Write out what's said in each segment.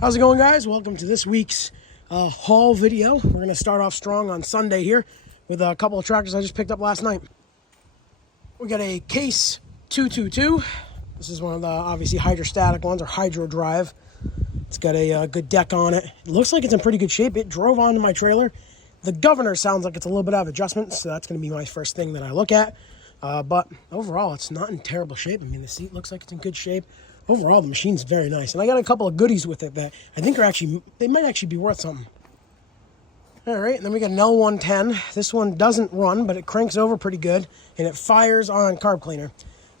How's it going, guys? Welcome to this week's haul video. We're going to start off strong on Sunday here with a couple of tractors I just picked up last night. We got a Case 222. This is one of the obviously hydrostatic ones, or hydro drive. It's got a good deck on it. It looks like it's in pretty good shape. It drove onto my trailer. The governor sounds like it's a little bit out of adjustment, so that's going to be my first thing that I look at. But overall, it's not in terrible shape. I mean, the seat looks like it's in good shape. Overall, the machine's very nice. And I got a couple of goodies with it that I think they might actually be worth something. All right, and then we got an L110. This one doesn't run, but it cranks over pretty good, and it fires on carb cleaner.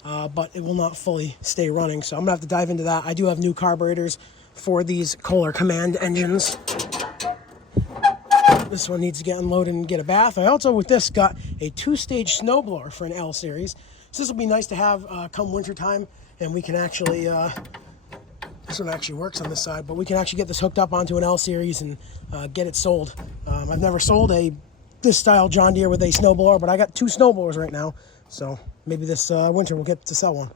But it will not fully stay running, so I'm gonna have to dive into that. I do have new carburetors for these Kohler Command engines. This one needs to get unloaded and get a bath. I also, with this, got a 2-stage snowblower for an L series. So this will be nice to have come winter time, and we can actually, this one actually works on this side, but we can actually get this hooked up onto an L series and get it sold. I've never sold this style John Deere with a snowblower, but I got 2 snowblowers right now, so maybe this winter we'll get to sell one.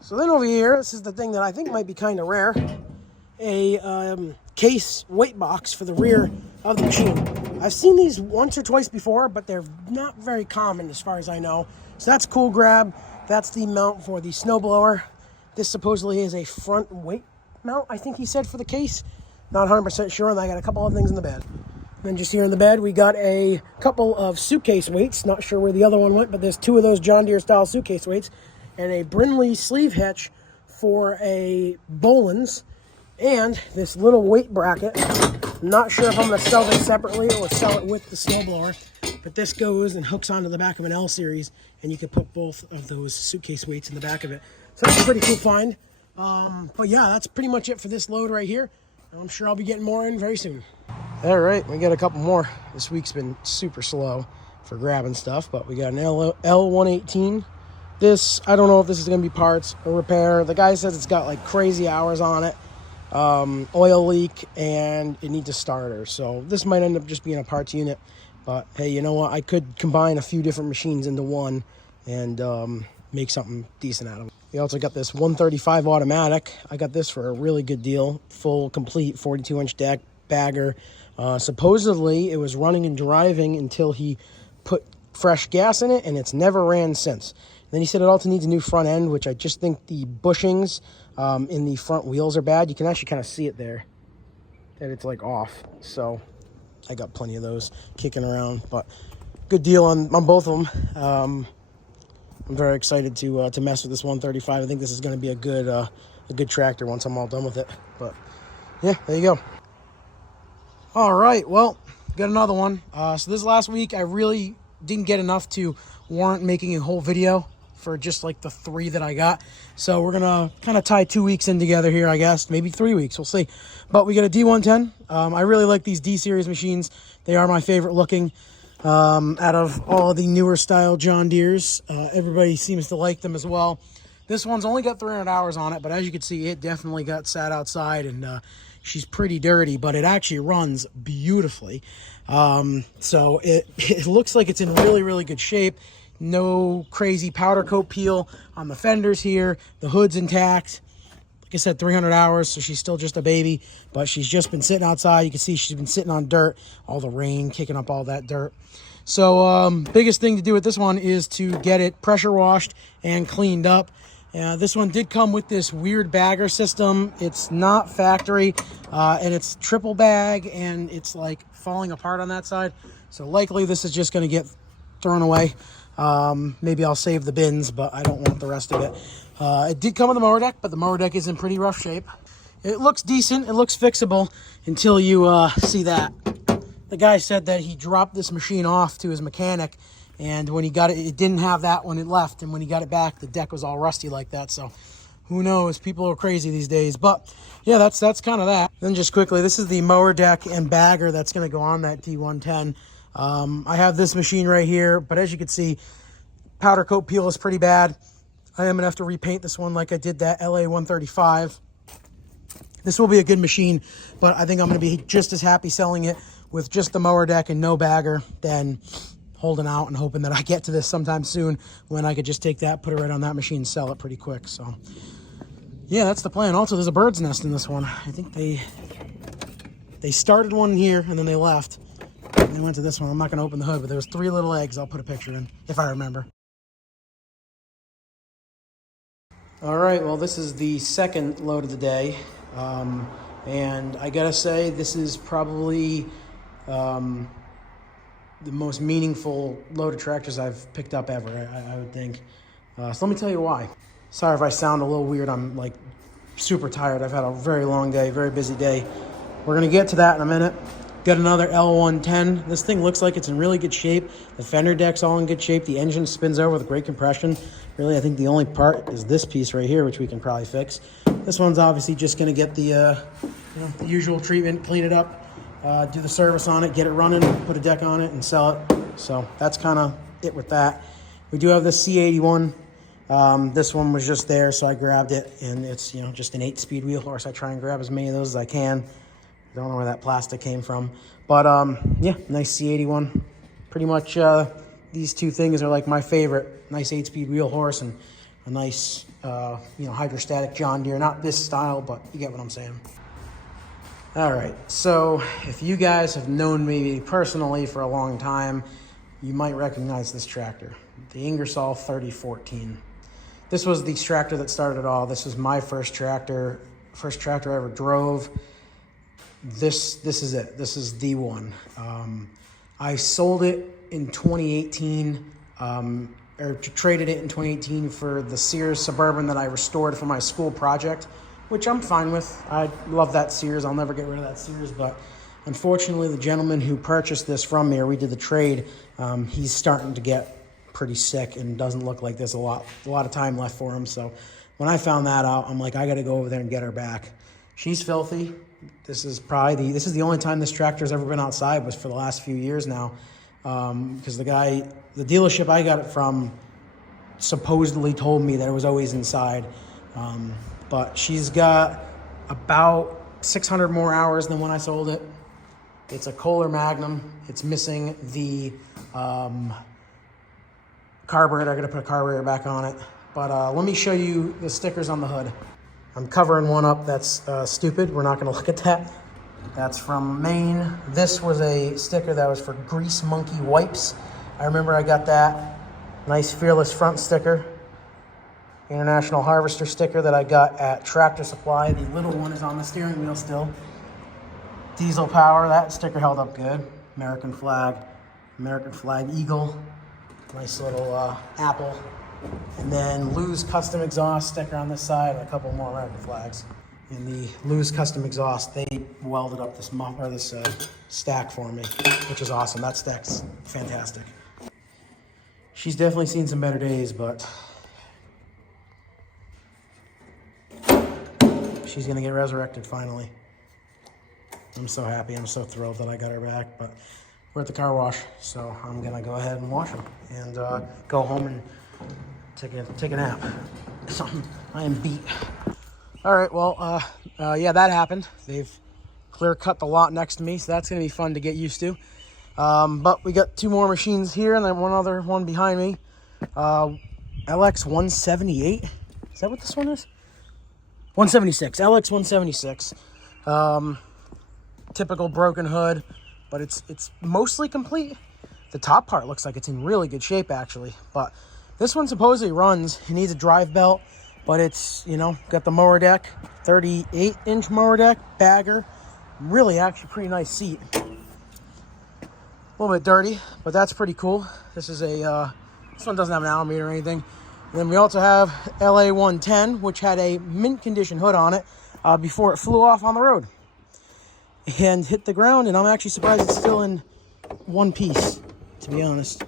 So then over here, this is the thing that I think might be kind of rare, a Case weight box for the rear of the machine. I've seen these once or twice before, but they're not very common as far as I know. So that's a cool grab. That's the mount for the snowblower. This supposedly is a front weight mount, I think he said, for the Case. Not 100% sure, and I got a couple of things in the bed. And then just here in the bed, we got a couple of suitcase weights. Not sure where the other one went, but there's 2 of those John Deere style suitcase weights, and a Brindley sleeve hitch for a Bohlins, and this little weight bracket. I'm not sure if I'm going to sell this separately or sell it with the snowblower, but this goes and hooks onto the back of an L series, and you can put both of those suitcase weights in the back of it. So that's a pretty cool find. But yeah, that's pretty much it for this load right here. I'm sure I'll be getting more in very soon. All right, we got a couple more. This week's been super slow for grabbing stuff, but we got an L118. This, I don't know if this is going to be parts or repair. The guy says it's got like crazy hours on it. Oil leak, and it needs a starter. So this might end up just being a parts unit. But hey, you know what? I could combine a few different machines into one and make something decent out of it. We also got this 135 automatic. I got this for a really good deal. Full, complete 42-inch deck, bagger. Supposedly, it was running and driving until he put fresh gas in it, and it's never ran since. Then he said it also needs a new front end, which I just think the bushings in the front wheels are bad. You can actually kind of see it there, that it's like off. So I got plenty of those kicking around, but good deal on both of them. I'm very excited to mess with this 135. I think this is going to be a good tractor once I'm all done with it. But yeah, there you go. All right, well, got another one. So this last week, I really didn't get enough to warrant making a whole video for just like the 3 that I got. So we're gonna kind of tie 2 weeks in together here, I guess, maybe 3 weeks, we'll see. But we got a D110. I really like these D-Series machines. They are my favorite looking out of all the newer style John Deeres. Everybody seems to like them as well. This one's only got 300 hours on it, but as you can see, it definitely got sat outside, and she's pretty dirty, but it actually runs beautifully. So it looks like it's in really, really good shape. No crazy powder coat peel on the fenders here. The hood's intact. Like I said, 300 hours, so she's still just a baby, but she's just been sitting outside. You can see she's been sitting on dirt, all the rain kicking up all that dirt. So biggest thing to do with this one is to get it pressure washed and cleaned up. This one did come with this weird bagger system. It's not factory, and it's triple bag, and it's like falling apart on that side. So likely this is just going to get thrown away. Maybe I'll save the bins, but I don't want the rest of it. It did come with a mower deck, but the mower deck is in pretty rough shape. It looks decent. It looks fixable until you see that. The guy said that he dropped this machine off to his mechanic, and when he got it, it didn't have that when it left, and when he got it back, the deck was all rusty like that. So who knows? People are crazy these days. But yeah, that's kind of that. Then just quickly, this is the mower deck and bagger that's going to go on that D110. I have this machine right here, but as you can see, powder coat peel is pretty bad. I am going to have to repaint this one like I did that LA 135. This will be a good machine, but I think I'm going to be just as happy selling it with just the mower deck and no bagger than holding out and hoping that I get to this sometime soon when I could just take that, put it right on that machine, and sell it pretty quick. So yeah, that's the plan. Also, there's a bird's nest in this one. I think they started one here and then they left. And they went to this one. I'm not going to open the hood, but there was 3 little eggs. I'll put a picture in if I remember. All right, well, this is the second load of the day. And I gotta say, this is probably the most meaningful load of tractors I've picked up ever, I would think. So let me tell you why. Sorry if I sound a little weird. I'm like super tired. I've had a very long day, very busy day. We're gonna get to that in a minute. Got another L110. This thing looks like it's in really good shape. The fender deck's all in good shape. The engine spins over with great compression. Really, I think the only part is this piece right here, which we can probably fix. This one's obviously just gonna get the the usual treatment, clean it up, do the service on it, get it running, put a deck on it, and sell it. So that's kind of it with that. We do have this C81. This one was just there, so I grabbed it, and it's just an 8-speed wheel horse. I try and grab as many of those as I can. Don't know where that plastic came from, but yeah, nice C81. Pretty much these two things are like my favorite. Nice 8-speed wheel horse and a nice hydrostatic John Deere. Not this style, but you get what I'm saying. All right, so if you guys have known me personally for a long time, you might recognize this tractor, the Ingersoll 3014. This was the tractor that started it all. This was my first tractor I ever drove. This is it. This is the one. I sold it in 2018, or traded it in 2018 for the Sears Suburban that I restored for my school project, which I'm fine with. I love that Sears. I'll never get rid of that Sears, but unfortunately the gentleman who purchased this from me, or we did the trade, he's starting to get pretty sick and doesn't look like there's a lot of time left for him. So when I found that out, I'm like, I got to go over there and get her back. She's filthy. This is the only time this tractor's ever been outside, was for the last few years now, because the dealership I got it from supposedly told me that it was always inside, but she's got about 600 more hours than when I sold it. It's a Kohler Magnum. It's missing the carburetor. I got to put a carburetor back on it, but let me show you the stickers on the hood. I'm covering one up that's stupid. We're not going to look at that. That's from Maine. This was a sticker that was for Grease Monkey Wipes. I remember I got that. Nice Fearless front sticker. International Harvester sticker that I got at Tractor Supply. The little one is on the steering wheel still. Diesel Power, that sticker held up good. American flag eagle. Nice little apple. And then Lou's Custom Exhaust sticker on this side, and a couple more American flags. And the Lou's Custom Exhaust, they welded up this stack for me, which is awesome. That stack's fantastic. She's definitely seen some better days, but she's gonna get resurrected finally. I'm so happy. I'm so thrilled that I got her back, but we're at the car wash, so I'm gonna go ahead and wash them and go home and take a nap. I am beat. All right, well, yeah, that happened. They've clear cut the lot next to me, so that's gonna be fun to get used to. But we got 2 more machines here, and then one other one behind me. LX 178. Is that what this one is? 176. LX 176. Typical broken hood, but it's mostly complete. The top part looks like it's in really good shape, actually, but this one supposedly runs. It needs a drive belt, but it's, got the mower deck, 38-inch mower deck, bagger. Really, actually, pretty nice seat. A little bit dirty, but that's pretty cool. This is this one doesn't have an hour meter or anything. And then we also have LA 110, which had a mint condition hood on it before it flew off on the road and hit the ground. And I'm actually surprised it's still in one piece, to be honest.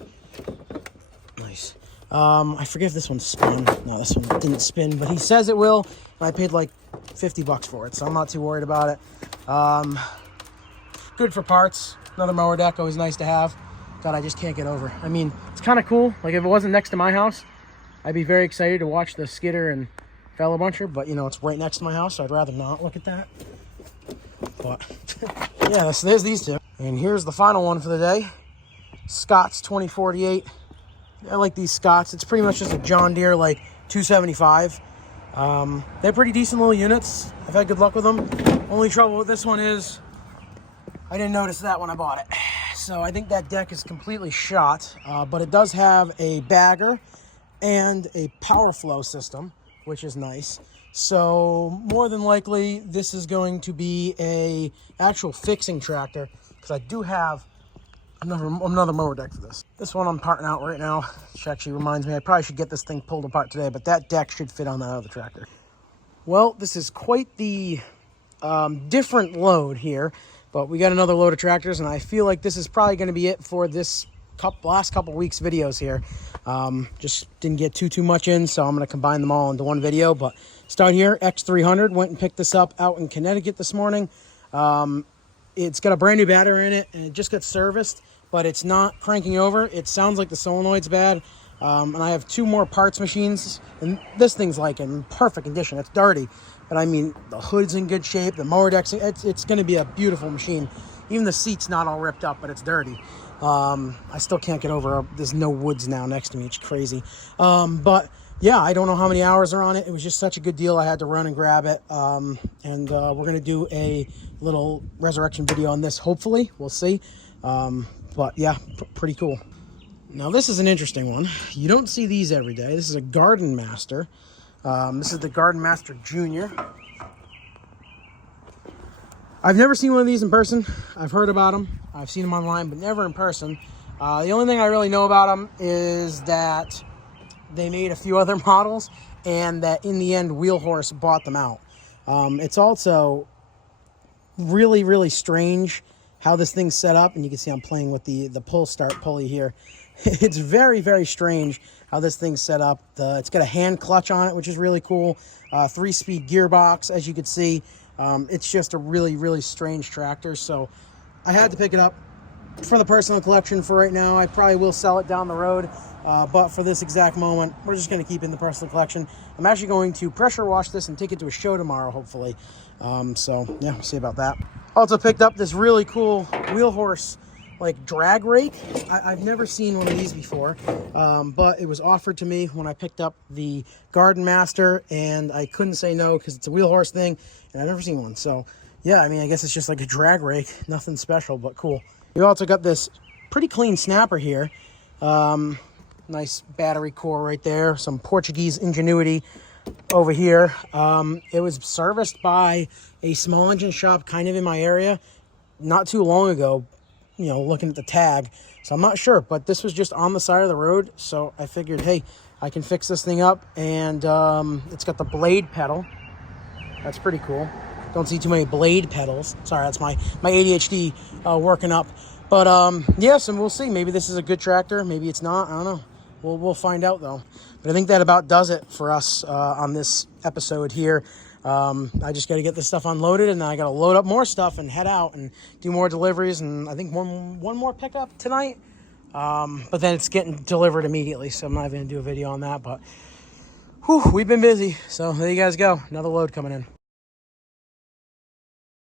Nice. I forget if this one spun. No, this one didn't spin, but he says it will. And I paid like $50 for it, so I'm not too worried about it. Good for parts. Another mower deck, always nice to have. God, I just can't get over. I mean, it's kind of cool. Like, if it wasn't next to my house, I'd be very excited to watch the skidder and fellow buncher, but it's right next to my house, so I'd rather not look at that. But yeah, so there's these two. And here's the final one for the day. Scott's 2048. I like these Scotts. It's pretty much just a John Deere like 275. They're pretty decent little units. I've had good luck with them. Only trouble with this one is I didn't notice that when I bought it. So I think that deck is completely shot, but it does have a bagger and a power flow system, which is nice. So more than likely, this is going to be a actual fixing tractor, because I do have another mower deck for this. This one I'm parting out right now, which actually reminds me I probably should get this thing pulled apart today, but that deck should fit on that other tractor. Well, this is quite the different load here, but we got another load of tractors, and I feel like this is probably going to be it for this last couple weeks videos here. Just didn't get too much in, so I'm going to combine them all into one video. But start here. X300, went and picked this up out in Connecticut this morning. It's got a brand new battery in it, and it just got serviced, but it's not cranking over. It sounds like the solenoid's bad. And I have 2 more parts machines, and this thing's like in perfect condition. It's dirty, but I mean, the hood's in good shape, the mower deck's, it's going to be a beautiful machine. Even the seat's not all ripped up, but it's dirty. I still can't get over, there's no woods now next to me. It's crazy. But yeah, I don't know how many hours are on it. It was just such a good deal. I had to run and grab it. And we're going to do a little resurrection video on this. Hopefully, we'll see. But yeah, pretty cool. Now this is an interesting one. You don't see these every day. This is a Garden Master. This is the Garden Master Junior. I've never seen one of these in person. I've heard about them. I've seen them online, but never in person. The only thing I really know about them is that they made a few other models, and that in the end, Wheelhorse bought them out. It's also really strange how this thing's set up, and you can see I'm playing with the pull start pulley here. It's very strange how this thing's set up. It's got a hand clutch on it, which is really cool. 3-speed gearbox, as you can see. It's just a really strange tractor, so I had to pick it up for the personal collection for right now. I probably will sell it down the road, but for this exact moment, we're just going to keep it in the personal collection. I'm actually going to pressure wash this and take it to a show tomorrow, hopefully. So yeah, we'll see about that. Also picked up this really cool Wheelhorse like drag rake. I've never seen one of these before, but it was offered to me when I picked up the Garden Master, and I couldn't say no because it's a Wheelhorse thing, and I've never seen one. So yeah, I mean, I guess it's just like a drag rake, nothing special, but cool. We also got this pretty clean snapper here. Nice battery core right there, some Portuguese ingenuity over here. It was serviced by a small engine shop kind of in my area not too long ago, you know, looking at the tag. So I'm not sure, but this was just on the side of the road. So I figured, hey, I can fix this thing up. And it's got the blade pedal. That's pretty cool. Don't see too many blade pedals. Sorry, that's my ADHD working up. But yes, and we'll see. Maybe this is a good tractor. Maybe it's not. I don't know. We'll find out though. But I think that about does it for us on this episode here. I just got to get this stuff unloaded, and then I got to load up more stuff and head out and do more deliveries, and I think one more pickup tonight. But then it's getting delivered immediately, so I'm not even going to do a video on that. But whew, we've been busy, so there you guys go. Another load coming in.